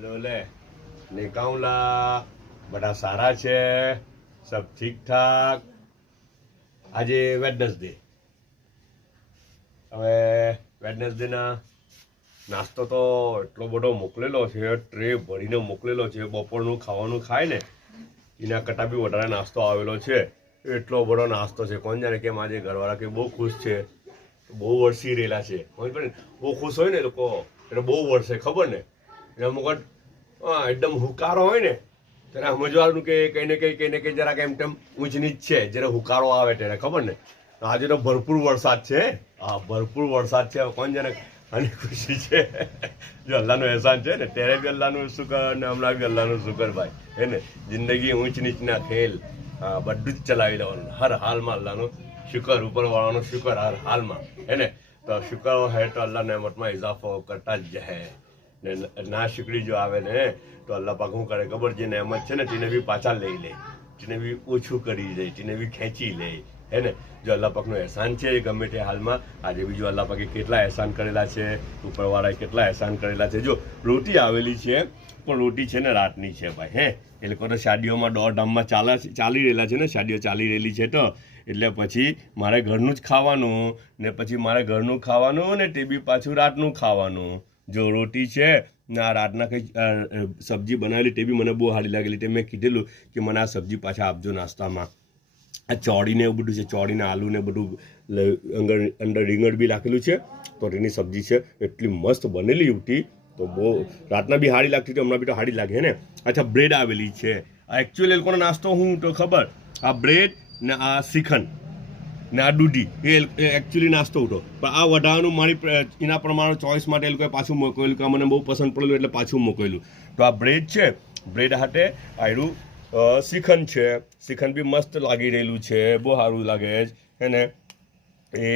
hello ले निकाउला बड़ा सारा છે सब ठीक ठाक આજે વેડનસડે હવે વેડનસડે ના નાસ્તો તો એટલો બધો મોકલેલો છે ટ્રે ભરીને મોકલેલો છે બપોરનું ખાવાનું ખાય ને એના કરતાં બી વધારે નાસ્તો આવેલો છે એટલો બધો નાસ્તો છે કોણ જાણે કેમ આજે ઘરવાળા કે બહુ ખુશ છે બહુ વર્ષી રહેલા છે કોણ પણ બહુ ખુશ હોય ને લોકો એટલે બહુ વર્ષે ખબર ને એટલે અમુક એકદમ હુકારો હોય ને ત્યારે સમજવાનું કે કંઈ ને કંઈ જરાક એમ તેમ ઊંચ નીચ છે જ્યારે હુકારો આવે ત્યારે ખબર ને આજે તો ભરપૂર વરસાદ છે હા ભરપૂર વરસાદ છે કોણ જાણે અને ખુશી છે જો અલ્લાહનું અહેસાન છે ને ત્યારે બી અલ્લાહનું શુકર અને હમણાં બી અલ્લાહનું શુકર ભાઈ હે ને જિંદગી ઊંચ નીચના ખેલ બધું જ ચલાવી લેવાનું હર હાલમાં અલ્લાહનું શુકર ઉપરવાળાનું શુકર હર હાલમાં હે ને તો શુકર હે તો અલ્લાહ નેમતમાં ઇજાફો કરતા જ જાય ને ના શુકરી જો આવે ને તો અલ્લાહ પાક શું કરે ખબર જે નેમત છે ને તેને બી પાછા લઈ લે તેને બી ઓછું કરી દે તેને બી ખેંચી લે હે ને જો અલ્લાહ પાકનું અહેસાન છે એ ગમે તે હાલમાં આજે બીજું અલ્લાહ પાકે કેટલા અહેસાન કરેલા છે ઉપરવાળાએ કેટલા અહેસાન કરેલા છે જો રોટી આવેલી છે પણ રોટી છે ને રાતની છે ભાઈ હે એ લોકો તો શાદીઓમાં દોડધામમાં ચાલી રહેલા છે ને શાદીઓ ચાલી રહેલી છે તો એટલે પછી મારે ઘરનું જ ખાવાનું ને પછી મારે ઘરનું ખાવાનું ને તે બી પાછું રાતનું ખાવાનું જો રોટી છે ને આ રાતના કંઈ સબ્જી બનાવેલી તે બી મને બહુ સારી લાગેલી તે મેં કીધેલું કે મને આ સબ્જી પાછા આપજો નાસ્તામાં આ ચોળીને એવું બધું છે ચોળીને આલુ ને બધું અંદર રીંગણ બી રાખેલું છે તો તેની સબ્જી છે એટલી મસ્ત બનેલી હતી તો બહુ રાતના બી સારી લાગતી હતી હમણાં બી તો સારી લાગે હે ને અચ્છા બ્રેડ આવેલી છે આ એકચ્યુઅલી એ લોકોનો નાસ્તો હું તો ખબર આ બ્રેડ ને આ શ્રીખંડ ને આ દૂધી એ એકચ્યુઅલી નાસ્તો હતો પણ આ વધારાનું મારી એના પ્રમાણે ચોઈસ માટે એ લોકોએ પાછું મોકલેલું કે મને બહુ પસંદ પડેલું એટલે પાછું મોકલેલું તો આ બ્રેડ છે બ્રેડ હાટે આયરું શ્રીખંડ છે શ્રીખંડ બી મસ્ત લાગી રહેલું છે બહુ સારું લાગે છે ને એ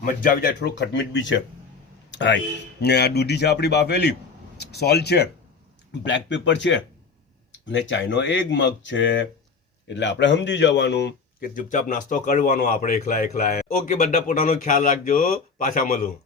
મજા આવી જાય થોડું ખટમીટ બી છે હા ને આ દૂધી છે આપણી બાફેલી સોલ્ટ છે બ્લેક પેપર છે ને ચાઈનો એક મગ છે એટલે આપણે સમજી જવાનું કે ચૂપચાપ નાસ્તો કરવાનો આપણે એકલા ઓકે બધા પોતાનો ખ્યાલ રાખજો પાછા મળું